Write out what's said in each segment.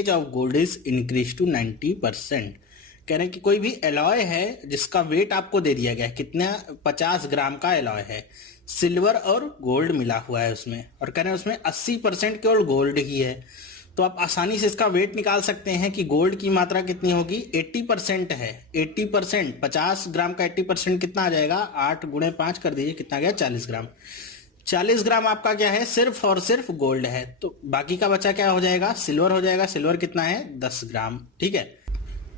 Percentage of gold is increase to 90%। कह रहे हैं कि कोई भी एलॉय है जिसका वेट आपको दे दिया गया है, कितना 50 ग्राम का एलॉय है, सिल्वर और गोल्ड मिला हुआ है उसमें, और कह रहे हैं उसमें 80% केवल गोल्ड ही है। तो आप आसानी से इसका वेट निकाल सकते हैं कि गोल्ड की मात्रा कितनी होगी, 80% है। 80%, 50 ग्राम का 80% कितना आ जाएगा, 8 गुणे 5 कर दीजिए, कितना गया 40 ग्राम। 40 ग्राम आपका क्या है, सिर्फ और सिर्फ गोल्ड है। तो बाकी का बचा क्या हो जाएगा, सिल्वर हो जाएगा। सिल्वर कितना है, 10 ग्राम। ठीक है,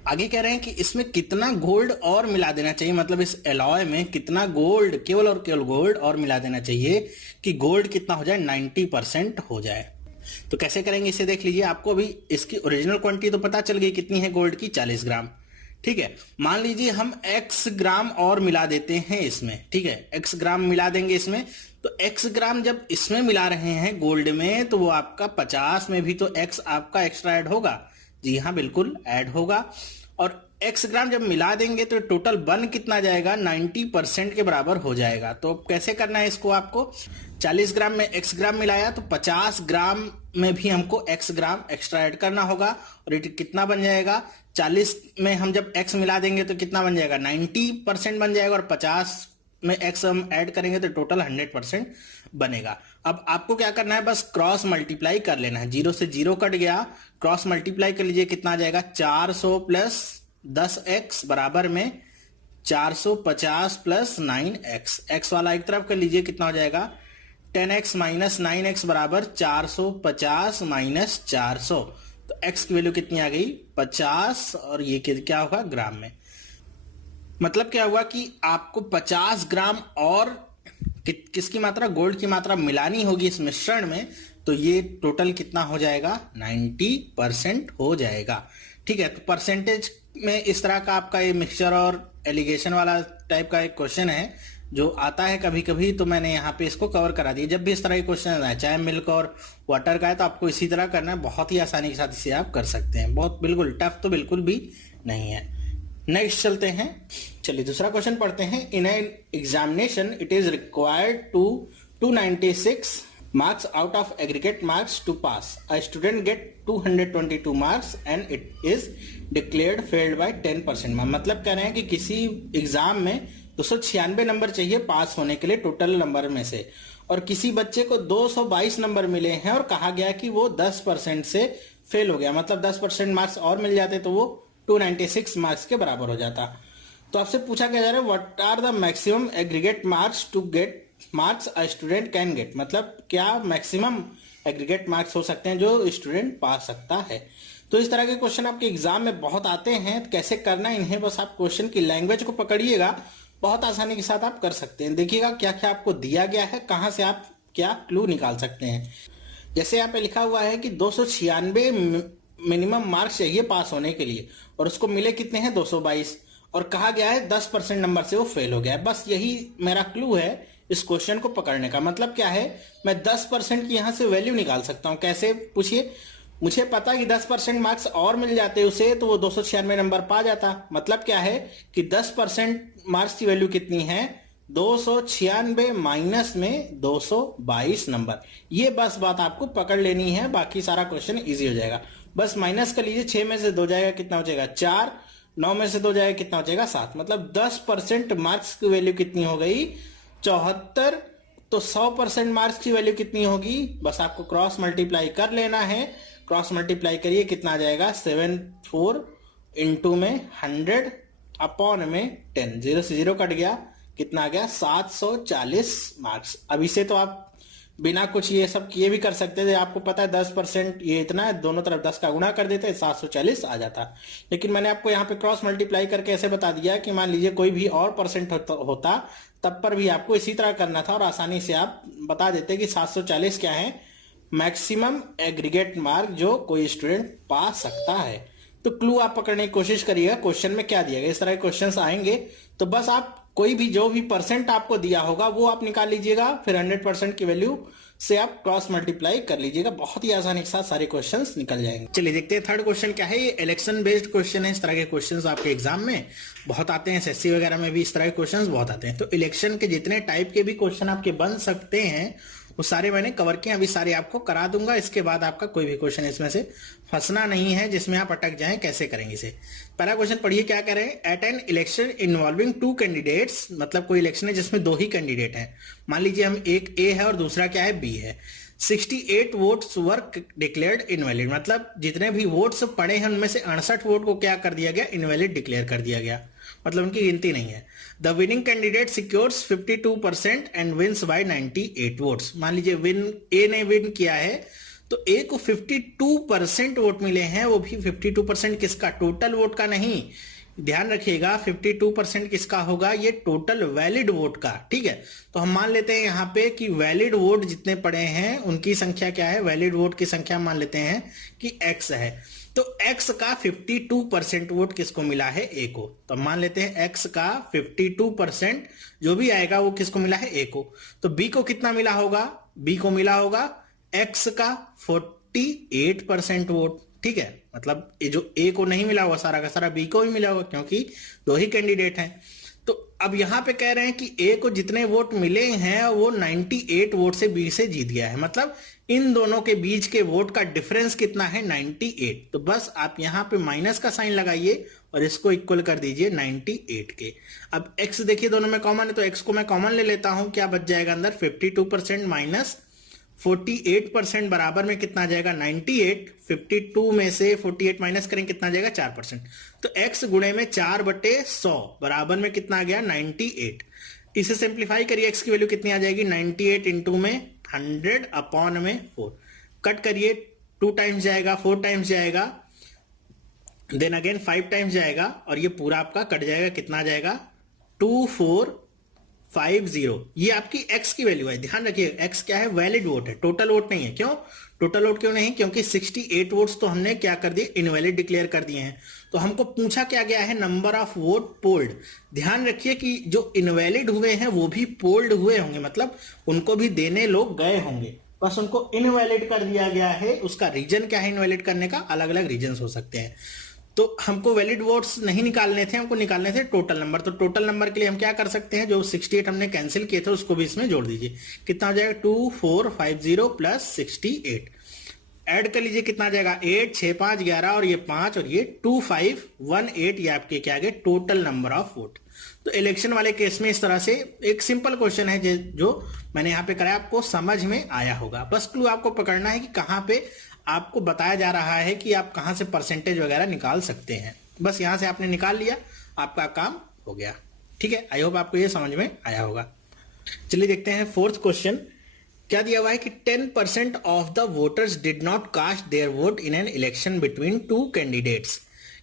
आगे कह रहे हैं कि इसमें कितना गोल्ड और मिला देना चाहिए, मतलब इस एलॉय में कितना गोल्ड, केवल और केवल गोल्ड और मिला देना चाहिए कि गोल्ड कितना हो जाए, 90% हो जाए। तो कैसे करेंगे इसे देख लीजिए। आपको अभी इसकी ओरिजिनल क्वांटिटी तो पता चल गई कितनी है गोल्ड की, 40 ग्राम। ठीक है, मान लीजिए हम x ग्राम और मिला देते हैं इसमें। ठीक है, x ग्राम मिला देंगे इसमें, तो x ग्राम जब इसमें मिला रहे हैं गोल्ड में, तो वो आपका 50 में भी तो x आपका एक्स्ट्रा ऐड होगा। जी हाँ, बिल्कुल ऐड होगा। और x ग्राम जब मिला देंगे तो टोटल बन कितना जाएगा, 90% के बराबर हो जाएगा। तो कैसे करना है इसको, आपको 40 ग्राम में x ग्राम मिलाया तो 50 ग्राम में भी हमको x ग्राम एक्स्ट्रा ऐड करना होगा, और ये कितना बन जाएगा, 40 में हम जब x मिला देंगे तो कितना बन जाएगा, 90% बन जाएगा, और 50 में x हम ऐड करेंगे तो टोटल 100% बनेगा। अब आपको क्या करना है, बस क्रॉस मल्टीप्लाई कर लेना है। 0 से 0 कट गया, क्रॉस मल्टीप्लाई कर लीजिए, कितना आ जाएगा, 400 प्लस 10x बराबर में 450 प्लस 9x। x वाला एक तरफ कर लीजिए, कितना हो जाएगा, 10x माइनस 9x बराबर 450 माइनस 400। तो x की वैल्यू कितनी आ गई, 50, और ये क्या होगा, ग्राम में। मतलब क्या हुआ कि आपको 50 ग्राम और किसकी मात्रा, गोल्ड की मात्रा मिलानी होगी इस मिश्रण में, तो ये टोटल कितना हो जाएगा, 90% हो जाएगा। ठीक है, तो परसेंटेज में इस तरह का आपका ये मिक्सचर और एलिगेशन वाला टाइप का एक क्वेश्चन है जो आता है कभी कभी, तो मैंने यहाँ पे इसको कवर करा दिया। जब भी इस तरह के क्वेश्चन आए, चाहे मिल्क और वाटर का है, तो आपको इसी तरह करना है, बहुत ही आसानी के साथ इसे आप कर सकते हैं। बहुत बिल्कुल टफ तो बिल्कुल भी नहीं है। नेक्स्ट चलते हैं, चलिए दूसरा क्वेश्चन पढ़ते हैं। In an examination it is required to 296 marks out of aggregate marks to pass. A student get 222 marks and it is declared failed by 10%। मतलब कह रहे हैं कि किसी एग्जाम में 296 नंबर चाहिए पास होने के लिए टोटल नंबर में से, और किसी बच्चे को 222 नंबर मिले हैं और कहा गया कि वो 10% से फेल हो गया। मतलब 10% मार्क्स और मिल जाते तो वो 296 मार्क्स के बराबर हो जाता। तो आपसे पूछा क्या जा रहा है, what are the maximum aggregate marks to get marks a student can get. मतलब क्या मैक्सिमम एग्रीगेट मार्क्स हो सकते हैं जो स्टूडेंट पा सकता है। तो इस तरह के क्वेश्चन आपके एग्जाम में बहुत आते हैं। तो कैसे करना है इन्हें, बस आप क्वेश्चन की लैंग्वेज को पकड़िएगा, बहुत आसानी के साथ आप कर सकते हैं। देखिएगा क्या क्या आपको दिया गया है, कहां से आप क्या क्लू निकाल सकते हैं। जैसे यहाँ पे लिखा हुआ है कि 296 मिनिमम मार्क्स चाहिए पास होने के लिए, और उसको मिले कितने हैं, 222, और कहा गया है 10% नंबर से वो फेल हो गया है। बस यही मेरा क्लू है इस क्वेश्चन को पकड़ने का। मतलब क्या है, मैं 10% की यहां से वैल्यू निकाल सकता हूं। कैसे, पूछिए। मुझे पता कि 10% मार्क्स और मिल जाते उसे तो वो 296 नंबर पा जाता। मतलब क्या है कि 10% मार्क्स की वैल्यू कितनी है, 296 माइनस में 222 नंबर। ये बस बात आपको पकड़ लेनी है, बाकी सारा क्वेश्चन इजी हो जाएगा। बस माइनस कर लीजिए, 6 में से 2 जाएगा, कितना हो जाएगा 4, 9 में से 2 जाएगा, कितना हो जाएगा 7। मतलब 10% मार्क्स की वैल्यू कितनी हो गई, 74। तो 100% मार्क्स की वैल्यू कितनी होगी, बस आपको क्रॉस मल्टीप्लाई कर लेना है। क्रॉस मल्टीप्लाई करिए, कितना आ जाएगा, 74 इंटू में 100 अपॉन में 10। 0 से 0 कट गया, कितना आ गया, 740 मार्क्स। अब इसे तो आप बिना कुछ ये सब किए भी कर सकते थे। आपको पता है 10% ये इतना है, दोनों तरफ 10 का गुणा कर देते 740 आ जाता। लेकिन मैंने आपको यहाँ पे क्रॉस मल्टीप्लाई करके ऐसे बता दिया कि मान लीजिए कोई भी और परसेंट होता तब पर भी आपको इसी तरह करना था, और आसानी से आप बता देते कि 740 क्या है मैक्सिमम एग्रीगेट मार्क जो कोई स्टूडेंट पा सकता है। तो क्लू आप पकड़ने की कोशिश करिएगा, क्वेश्चन में क्या दिया गया। इस तरह के क्वेश्चंस आएंगे तो बस आप कोई भी जो भी परसेंट आपको दिया होगा वो आप निकाल लीजिएगा, फिर 100% की वैल्यू से आप क्रॉस मल्टीप्लाई कर लीजिएगा। बहुत ही आसानी के साथ सारे क्वेश्चंस निकल जाएंगे। चलिए देखते हैं थर्ड क्वेश्चन क्या है। ये इलेक्शन बेस्ड क्वेश्चन है। इस तरह के क्वेश्चंस आपके एग्जाम में बहुत आते हैं, एसएससी वगैरह में भी इस तरह के क्वेश्चंस बहुत आते हैं। तो इलेक्शन के जितने टाइप के भी क्वेश्चन आपके बन सकते हैं वो सारे मैंने कवर किए, अभी सारे आपको करा दूंगा। इसके बाद आपका कोई भी क्वेश्चन इसमें से फंसना नहीं है जिसमें आप अटक जाएं। कैसे करेंगे इसे, पहला क्वेश्चन पढ़िए क्या कह रहे हैं। At an election involving two candidates, मतलब कोई इलेक्शन है जिसमें दो ही कैंडिडेट हैं। मान लीजिए हम एक ए है और दूसरा क्या है, बी है। 68 वोट्स वर डिक्लेयर्ड इनवैलिड, मतलब जितने भी वोट्स पड़े हैं उनमें से 68 वोट को क्या कर दिया गया, इनवैलिड डिक्लेयर कर दिया गया, मतलब उनकी गिनती नहीं है। The winning candidate secures 52% and wins by 98 votes. मान लीजिए ए ने विन किया है तो ए को 52% वोट मिले हैं, वो भी 52% किसका, टोटल वोट का नहीं, ध्यान रखिएगा 52% किसका होगा, ये टोटल वैलिड वोट का। ठीक है, तो हम मान लेते हैं यहां पे कि वैलिड वोट जितने पड़े हैं उनकी संख्या क्या है, वैलिड वोट की संख्या मान लेते हैं कि x है। तो x का 52% वोट किसको मिला है, a को। तो मान लेते हैं x का 52% जो भी आएगा वो किसको मिला है, a को। तो b को कितना मिला होगा, b को मिला होगा x का 48% वोट। ठीक है, मतलब ये जो ए को नहीं मिला हुआ सारा का सारा बी को ही मिला हुआ, क्योंकि दो ही कैंडिडेट हैं। तो अब यहां पे कह रहे हैं कि ए को जितने वोट मिले हैं वो 98 वोट से बी से जीत गया है, मतलब इन दोनों के बीच के वोट का डिफरेंस कितना है, 98। तो बस आप यहां पे माइनस का साइन लगाइए और इसको इक्वल कर दीजिए 98 के। अब एक्स देखिए दोनों में कॉमन है, तो एक्स को मैं कॉमन ले लेता हूं, क्या बच जाएगा अंदर, 52% माइनस 48% बराबर में कितना आ जाएगा, 98। 52 में से 48 माइनस करें कितना आ जाएगा, 4%। तो x गुणे में 4/100 बराबर में कितना आ गया, 98। इसे सिंप्लीफाई करिए, x की वैल्यू कितनी आ जाएगी, 98 इंटू में 100 अपॉन में 4। कट करिए, 2 टाइम्स जाएगा, 4 टाइम्स जाएगा, देन अगेन 5 टाइम्स जाएगा, और ये पूरा आपका कट जाएगा, कितना आ जाएगा, 2450। ये आपकी x की वैल्यू है। ध्यान रखिए x क्या है, वैलिड वोट है, टोटल वोट नहीं है। क्यों टोटल वोट क्यों नहीं, क्योंकि 68 वोट्स तो हमने क्या कर दिए, इनवैलिड डिक्लेयर कर दिए हैं। तो हमको पूछा क्या गया है, नंबर ऑफ वोट पोल्ड। ध्यान रखिए कि जो इनवैलिड हुए हैं वो भी पोल्ड हुए होंगे, मतलब उनको भी देने लोग गए होंगे, बस उनको इनवैलिड कर दिया गया है। उसका रीजन क्या है इनवैलिड करने का, अलग अलग रीजन हो सकते हैं। तो हमको वैलिड वोट्स नहीं निकालने थे, हमको निकालने थे टोटल नंबर। तो टोटल नंबर के लिए हम क्या कर सकते हैं, जो 68 हमने कैंसिल किए थे उसको भी इसमें जोड़ दीजिए, कितना हो जाएगा, 2450 प्लस 68। ऐड कर लीजिए, कितना आ जाएगा, 8 6 5 11 और ये 5 और ये 2518। ये आपके क्या आ गए, टोटल नंबर ऑफ वोट। तो इलेक्शन वाले केस में इस तरह से एक सिंपल क्वेश्चन है जो मैंने यहाँ पे कराया, आपको समझ में आया होगा। बस क्लू आपको पकड़ना है कि कहाँ पे आपको बताया जा रहा है कि आप कहां से परसेंटेज वगैरह निकाल सकते हैं। बस यहां से आपने निकाल लिया, आपका काम हो गया। ठीक है, आई होप आपको ये समझ में आया होगा। चलिए देखते हैं फोर्थ क्वेश्चन। क्या दिया हुआ है कि 10% of the voters did not cast their vote in an election between two candidates,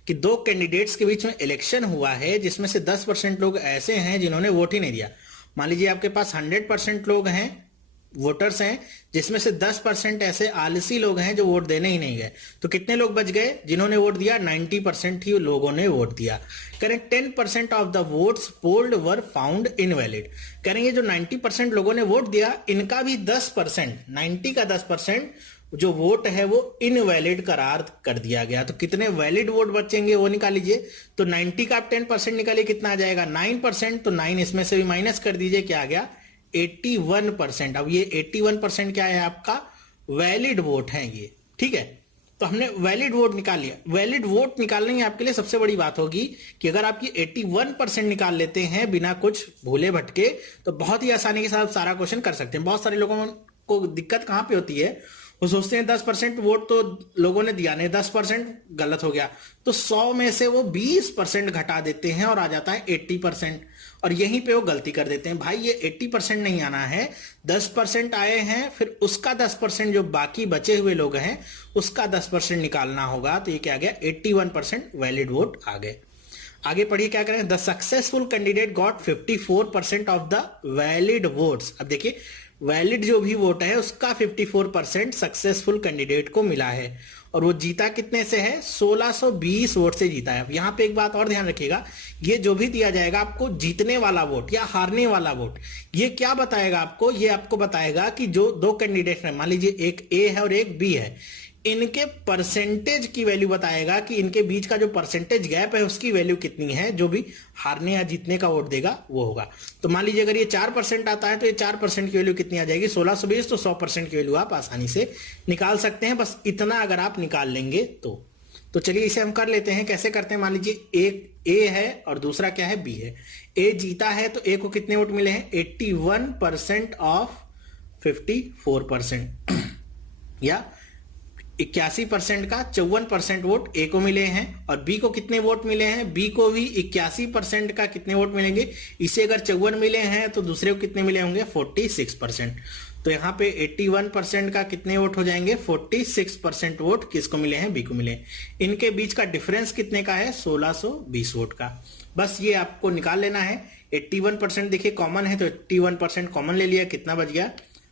कि दो कैंडिडेट्स के बीच में इलेक्शन हुआ है जिसमें से 10% लोग ऐसे हैं जिन्होंने वोट ही नहीं दिया। मान लीजिए आपके पास 100% लोग हैं, वोटर्स हैं, जिसमें से 10% ऐसे आलसी लोग हैं जो वोट देने ही नहीं गए। तो कितने लोग बच गए, जिन्होंने वोट दिया 90% ही लोगों ने वोट दिया। करें 10% of the votes polled were found invalid. करेंगे जो 90% लोगों ने वोट दिया, इनका भी 10%, 90 का 10% जो वोट है वो इनवैलिड करार कर दिया गया। तो कितने वैलिड वोट बचेंगे वो निकाल लीजिए। तो 90 का आप 10% निकालिए, कितना आ जाएगा, 9%। तो 9 इसमें से भी माइनस कर दीजिए, क्या आ गया, 81%। अब ये 81% क्या है, आपका वैलिड वोट है ये। ठीक है, तो हमने वैलिड वोट निकाल लिया। वैलिड वोट निकालने की आपके लिए सबसे बड़ी बात होगी कि अगर आप ये 81% निकाल लेते हैं बिना कुछ भूले भटके, तो बहुत ही आसानी के साथ सारा क्वेश्चन कर सकते हैं। बहुत सारे लोगों को दिक्कत कहां पे होती है, वो सोचते हैं 10% वोट तो लोगों ने दिया नहीं, 10% गलत हो गया, तो 100 में से वो 20% घटा देते हैं और आ जाता है 80%। और यहीं पे वो गलती कर देते हैं, भाई ये 80% नहीं आना है, 10% आए हैं, फिर उसका 10% जो बाकी बचे हुए लोग हैं उसका 10% निकालना होगा। तो ये क्या आ गया, 81% वैलिड वोट आ गए। आगे पढ़िए क्या करें, the successful candidate got 54% of the valid votes. अब देखिए वैलिड जो भी वोट है उसका 54% सक्सेसफुल कैंडिडेट को मिला है, और वो जीता कितने से है, 1620 वोट से जीता है। अब यहां पे एक बात और ध्यान रखिएगा, ये जो भी दिया जाएगा आपको, जीतने वाला वोट या हारने वाला वोट, ये क्या बताएगा आपको, ये आपको बताएगा कि जो दो कैंडिडेट है, मान लीजिए एक ए है और एक बी है, इनके परसेंटेज की वैल्यू बताएगा कि इनके बीच का जो परसेंटेज गैप है उसकी वैल्यू कितनी है, जो भी हारने या जीतने का वोट देगा वो होगा। तो मान लीजिए अगर ये 4% आता है तो ये 4% की वैल्यू कितनी आ जाएगी, 1620। तो 100% की वैल्यू आप आसानी से निकाल सकते हैं, बस इतना अगर आप निकाल लेंगे तो चलिए इसे हम कर लेते हैं। कैसे करते हैं, मान लीजिए एक ए है और दूसरा क्या है, बी है। ए जीता है तो ए को कितने वोट मिले हैं, 81% ऑफ 54%, या 81% का 54% वोट ए को मिले हैं। और बी को कितने वोट मिले हैं, बी को भी 81% का कितने वोट मिलेंगे, इसे अगर 54 मिले हैं तो दूसरे को कितने मिले होंगे, 46%। तो यहाँ पे 81% का कितने वोट हो जाएंगे, 46% वोट किसको मिले हैं, बी को मिले हैं। इनके बीच का डिफरेंस कितने का है, 1620 वोट का। बस ये आपको निकाल लेना है। 81% देखिए कॉमन है तो 81% कॉमन ले लिया, कितना बच गया,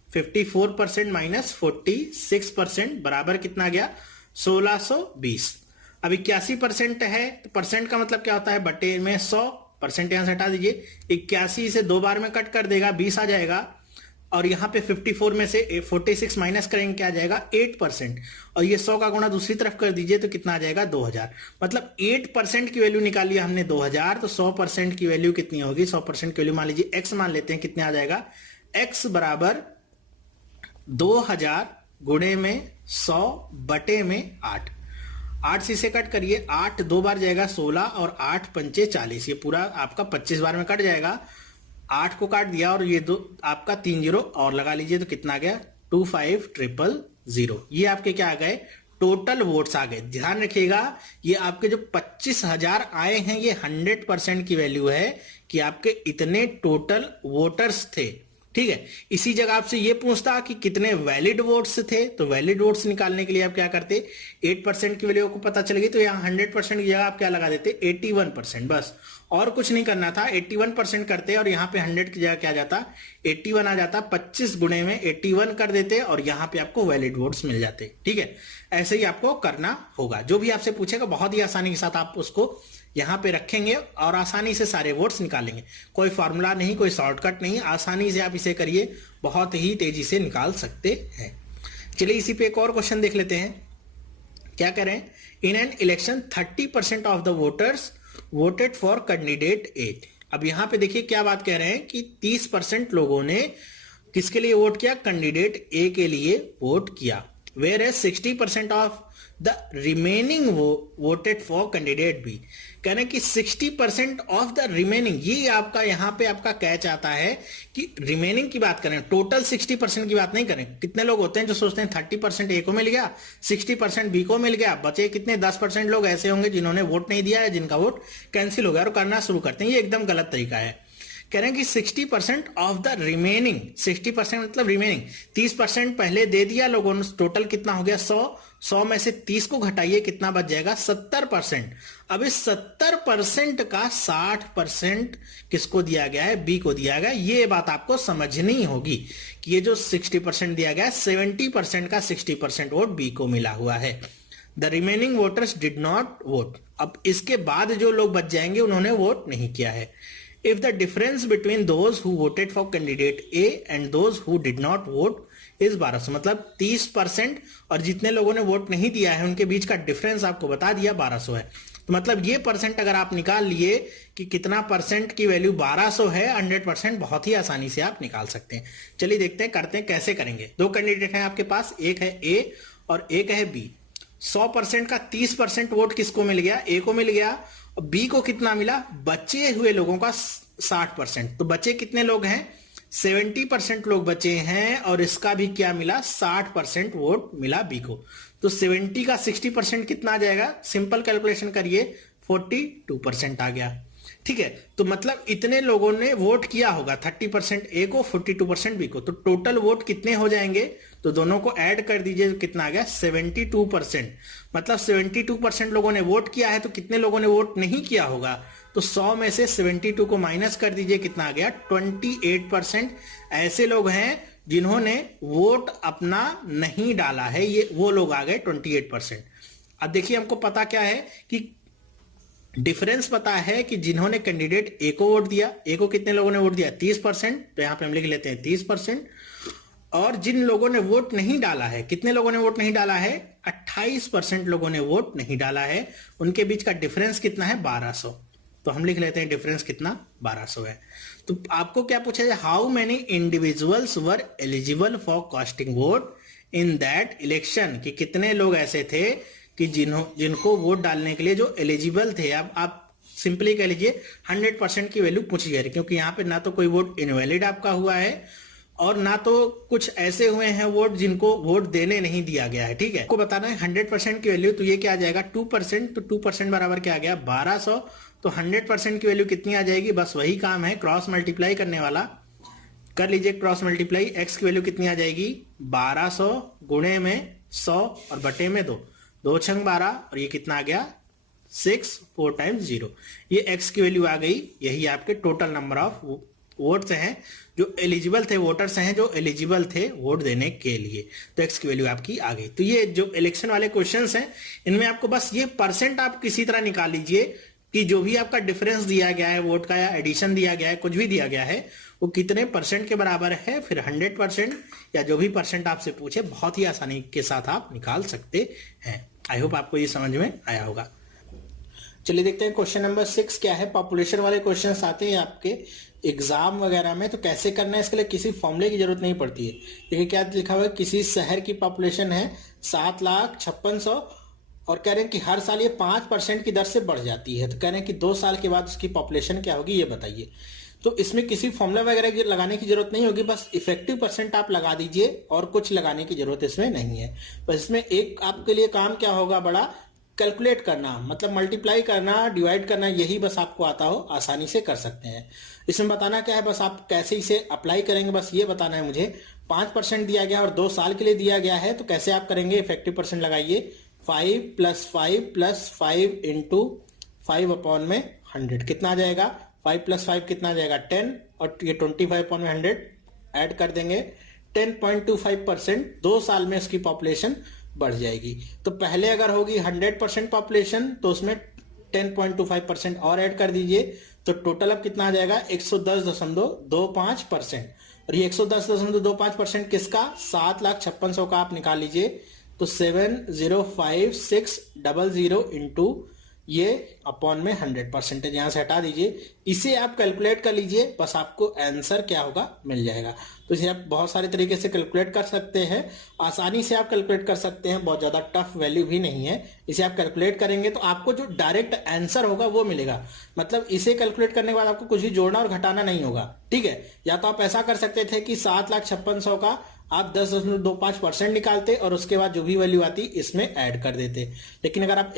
54% माइनस 46% बराबर कितना गया, 1620। अब 81% है तो परसेंट का मतलब क्या होता है, बटे में 100%, यहां से हटा दीजिए। 81 से 2 बार में कट कर देगा, 20 आ जाएगा। और यहाँ पे 54 में से 46 माइनस करेंगे, क्या आ जाएगा, 8%। और ये 100 का गुणा दूसरी तरफ कर दीजिए तो कितना आ जाएगा, 2000। मतलब 8% की वैल्यू निकाल लिया हमने 2000। तो 100% की वैल्यू कितनी होगी, 100% की वैल्यू मान लीजिए x मान लेते हैं, कितने आ जाएगा, x बराबर 2000 गुणे में 100 बटे में 8। 8 से इसे कट करिए, 8 2 बार जाएगा 16 और 8 पंचे 40, ये पूरा आपका 25 बार में कट जाएगा। 8 को काट दिया और ये दो आपका 3 जीरो और लगा लीजिए तो कितना आ गया, 25000। ये आपके क्या आ गए, टोटल वोट्स आ गए। ध्यान रखिएगा ये आपके जो 25,000 आए हैं ये 100% की वैल्यू है कि आपके इतने टोटल वोटर्स थे। ठीक है, इसी जगह आपसे ये पूछता कि कितने वैलिड वोट्स थे, तो वैलिड वोट्स निकालने के लिए आप क्या करते, 8% की वैल्यू को पता चल गई तो यहाँ 100% की जगह आप क्या लगा देते, 81%, बस और कुछ नहीं करना था। 81% करते और यहाँ पे 100 की जगह क्या आ जाता, 81 आ जाता। 25 गुणे में 81 कर देते और यहाँ पे आपको वैलिड वोट्स मिल जाते। ठीक है, ऐसे ही आपको करना होगा। जो भी आपसे पूछेगा बहुत ही आसानी के साथ आप उसको यहां पे रखेंगे और आसानी से सारे वोट्स निकालेंगे। कोई फॉर्मूला नहीं, कोई शॉर्टकट नहीं, आसानी से आप इसे करिए, बहुत ही तेजी से निकाल सकते हैं। चलिए इसी पे एक और क्वेश्चन देख लेते हैं। क्या कह रहे हैं, in an election 30% of the voters voted for candidate A. अब यहां पे देखिए क्या बात कह रहे हैं कि 30% लोगों ने किसके लिए वोट किया, कैंडिडेट ए के लिए वोट किया। Whereas 60% of the remaining voted for candidate B. कह रहे हैं कि 60% ऑफ द रिमेनिंग, ये आपका यहां पे आपका कैच आता है कि रिमेनिंग की बात करें, टोटल 60% की बात नहीं करें। कितने लोग होते हैं जो सोचते हैं 30% ए को मिल गया, 60% बी को मिल गया, बचे कितने 10% लोग ऐसे होंगे जिन्होंने वोट नहीं दिया है, जिनका वोट कैंसिल हो गया और करना शुरू करते हैं। ये एकदम गलत तरीका है। कह रहे हैं कि 60% ऑफ द रिमेनिंग, 60% मतलब रिमेनिंग, 30% पहले दे दिया लोगों ने, टोटल कितना हो गया 100 में से 30 को घटाइए कितना बच जाएगा 70%। अब इस 70% का 60% किसको दिया गया है, बी को दिया गया। ये बात आपको समझनी होगी कि ये जो 60% दिया गया है 70% का 60% वोट बी को मिला हुआ है। The remaining voters did not vote. अब इसके बाद जो लोग बच जाएंगे उन्होंने वोट नहीं किया है। If the difference between those who voted for candidate A and those who did not vote is 1200, मतलब 30% और जितने लोगों ने वोट नहीं दिया है उनके बीच का डिफरेंस आपको बता दिया 1200 है। तो मतलब ये परसेंट अगर आप निकाल लिए कि कितना परसेंट की वैल्यू 1200 है, 100% बहुत ही आसानी से आप निकाल सकते हैं। चलिए देखते हैं, करते हैं, कैसे करेंगे। दो कैंडिडेट हैं आपके पास, एक है ए और एक है बी। 100% का 30% वोट किसको मिल गया, ए को मिल गया। बी को कितना मिला, बचे हुए लोगों का 60%। तो बचे कितने लोग हैं, 70% लोग बचे हैं और इसका भी क्या मिला, 60% वोट मिला बी को। तो 70 का 60% कितना आ जाएगा, सिंपल कैलकुलेशन करिए, 42% आ गया। ठीक है, तो मतलब इतने लोगों ने वोट किया होगा, 30% ए को, 42% बी को। तो टोटल वोट कितने हो जाएंगे, तो दोनों को ऐड कर दीजिए, तो कितना आ गया 72%। मतलब 72% लोगों ने वोट किया है, तो कितने लोगों ने वोट नहीं किया होगा, तो 100 में से 72 को माइनस कर दीजिए, कितना आ गया 28%। ऐसे लोग हैं जिन्होंने वोट अपना नहीं डाला है, ये वो लोग आ गए 28%। अब देखिए हमको पता क्या है कि डिफरेंस पता है कि जिन्होंने कैंडिडेट ए को वोट दिया, ए को कितने लोगों ने वोट दिया 30%, तो यहां पे हम लिख लेते हैं 30%। और जिन लोगों ने वोट नहीं डाला है, कितने लोगों ने वोट नहीं डाला है, 28% लोगों ने वोट नहीं डाला है। उनके बीच का डिफरेंस कितना है? 1200। तो हम लिख लेते हैं डिफरेंस कितना? 1200 है। तो आपको क्या पूछा जाए? How many individuals were eligible for casting vote in that election, कि कितने लोग ऐसे थे कि जिनको वोट डालने के लिए जो एलिजिबल थे। अब आप सिंपली कह लीजिए 100% की वैल्यू पूछी जा रही, क्योंकि यहाँ पे ना तो कोई वोट इनवैलिड आपका हुआ है और ना तो कुछ ऐसे हुए हैं वोट जिनको वोट देने नहीं दिया गया है। ठीक है, आपको बताना है 100% की वैल्यू, तो ये क्या आ जाएगा? 2%। तो 2% बराबर क्या आ गया? 1200। तो 100% की वैल्यू कितनी आ जाएगी? बस वही काम है, क्रॉस मल्टीप्लाई करने वाला। कर लीजिए क्रॉस मल्टीप्लाई। एक्स की वैल्यू कितनी आ जाएगी? 1200 गुणे में 100 और बटे में 2, 2 छंग 12, और ये कितना आ गया? 6, 4 टाइम्स 0। ये एक्स की वैल्यू आ गई। यही आपके टोटल नंबर ऑफ वोट्स हैं जो एलिजिबल थे, वोटर्स हैं जो एलिजिबल थे वोट देने के लिए। तो एक्स की वैल्यू आपकी आ गई। तो ये जो इलेक्शन वाले क्वेश्चंस हैं, इनमें आपको बस ये परसेंट आप किसी तरह निकाल लीजिए कि जो भी आपका डिफरेंस दिया गया है वोट का, या एडिशन दिया गया है, कुछ भी दिया गया है, वो कितने परसेंट के बराबर है। फिर 100% या जो भी परसेंट आपसे पूछे, बहुत ही आसानी के साथ आप निकाल सकते हैं। आई होप आपको ये समझ में आया होगा। चलिए देखते हैं क्वेश्चन नंबर 6 क्या है। पॉपुलेशन वाले क्वेश्चंस आते हैं आपके एग्जाम वगैरह में, तो कैसे करना है इसके लिए किसी फॉर्मूले की जरूरत नहीं पड़ती है। देखिए क्या लिखा हुआ है, किसी शहर की पॉपुलेशन है 7,56,100 और कह रहे हैं कि हर साल ये 5% की दर से बढ़ जाती है। तो कह रहे हैं कि 2 साल के बाद उसकी पॉपुलेशन क्या होगी, ये बताइए। तो इसमें किसी फॉर्मूला वगैरह लगाने की जरूरत नहीं होगी, बस इफेक्टिव परसेंट आप लगा दीजिए और कुछ लगाने की जरूरत इसमें नहीं है। बस इसमें एक आपके लिए काम क्या होगा बड़ा, कैलकुलेट करना, मतलब मल्टीप्लाई करना, डिवाइड करना, यही बस आपको आता हो आसानी से कर सकते हैं। इसमें बताना क्या है, बस आप कैसे इसे अप्लाई करेंगे बस ये बताना है मुझे। 5% दिया गया और 2 साल के लिए दिया गया है, तो कैसे आप करेंगे? इफेक्टिव परसेंट लगाइए। 5 + 5 + 5 इंटू 5/100 कितना आ जाएगा? 5 + 5 कितना आ जाएगा? 10, और ये 25/100 ऐड कर देंगे। 10.25% 2 साल में उसकी पॉपुलेशन बढ़ जाएगी। तो पहले अगर होगी 100% पॉपुलेशन, तो उसमें 10.25% और ऐड कर दीजिए, तो टोटल अब कितना आ जाएगा? 110.25%। और ये 110.25% किसका? 7,56,100 का आप निकाल लीजिए। तो 705,600 इंटू ये अपॉन में 100% यहां से हटा दीजिए। इसे आप कैलकुलेट कर लीजिए, बस आपको आंसर क्या होगा मिल जाएगा। तो इसे आप बहुत सारे तरीके से कैलकुलेट कर सकते हैं, आसानी से आप कैलकुलेट कर सकते हैं, बहुत ज्यादा टफ वैल्यू भी नहीं है। इसे आप कैलकुलेट करेंगे तो आपको जो डायरेक्ट आंसर होगा वो मिलेगा। मतलब इसे कैलकुलेट करने के बाद आपको कुछ भी जोड़ना और घटाना नहीं होगा। ठीक है, या तो आप ऐसा कर सकते थे कि 7,56,100 का आप 10.25% निकालते और उसके बाद जो भी वैल्यू आती इसमें ऐड कर देते। लेकिन अगर आप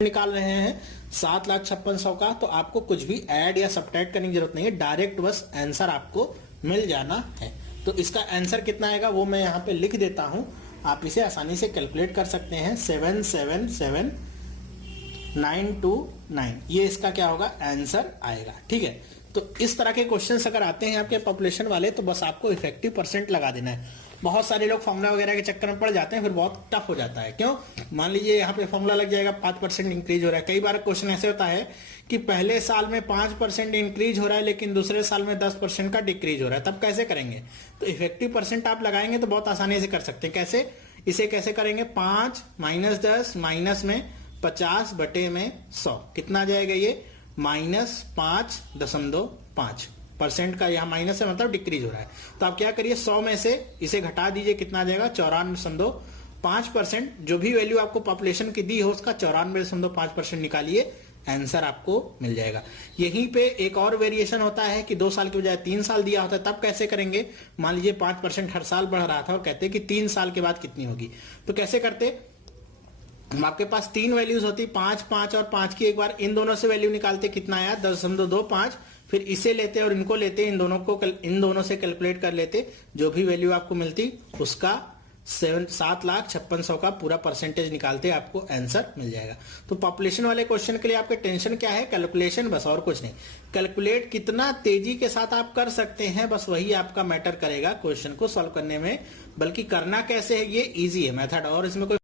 निकाल रहे हैं 7,56,100 का, तो आपको कुछ भी ऐड या सब्ट्रैक्ट करने की जरूरत नहीं है, डायरेक्ट बस आंसर आपको मिल जाना है। तो इसका आंसर कितना आएगा वो मैं यहाँ पे लिख देता हूं, आप इसे आसानी से कैलकुलेट कर सकते हैं। 777,929 ये इसका क्या होगा? आंसर आएगा। ठीक है, तो इस तरह के क्वेश्चंस अगर आते हैं आपके पॉपुलेशन वाले, तो बस आपको इफेक्टिव परसेंट लगा देना है। बहुत सारे लोग फॉर्मूला वगैरह के चक्कर में पड़ जाते हैं, फिर बहुत टफ हो जाता है। क्यों? मान लीजिए यहाँ पे फॉर्मूला लग जाएगा 5% इंक्रीज हो रहा है। कई बार क्वेश्चन ऐसे होता है कि पहले साल में 5% इंक्रीज हो रहा है, लेकिन दूसरे साल में 10% का डिक्रीज हो रहा है, तब कैसे करेंगे? तो इफेक्टिव परसेंट आप लगाएंगे तो बहुत आसानी से कर सकते हैं। कैसे? इसे कैसे करेंगे? 5 - 10 माइनस में 50 बटे में 100 कितना आ जाएगा? ये -5.5% का यहाँ माइनस है, मतलब डिक्रीज हो रहा है। तो आप क्या करिए, 100 में से इसे घटा दीजिए, कितना आ जाएगा? 94.5%। जो भी वैल्यू आपको पॉपुलेशन की दी हो उसका 94.5% निकालिए, आंसर आपको मिल जाएगा। यहीं पे एक और वेरिएशन होता है कि 2 साल की बजाय 3 साल दिया होता है, तब कैसे करेंगे? मान लीजिए 5% हर साल बढ़ रहा था और कहते हैं कि 3 साल के बाद कितनी होगी, तो कैसे करते? हम आपके पास 3 वैल्यूज होती, 5, 5 और 5 की, एक बार इन दोनों से वैल्यू निकालते, कितना आया? 10.25, फिर इसे लेते और इनको लेते, इन दोनों से कैलकुलेट कर लेते, जो भी वैल्यू आपको मिलती उसका 7,56,100 का पूरा परसेंटेज निकालते, आपको आंसर मिल जाएगा। तो पॉपुलेशन वाले क्वेश्चन के लिए आपके टेंशन क्या है? कैलकुलेशन, बस और कुछ नहीं। कैलकुलेट कितना तेजी के साथ आप कर सकते हैं, बस वही आपका मैटर करेगा क्वेश्चन को सॉल्व करने में। बल्कि करना कैसे है ये इजी है मेथड, और इसमें कोई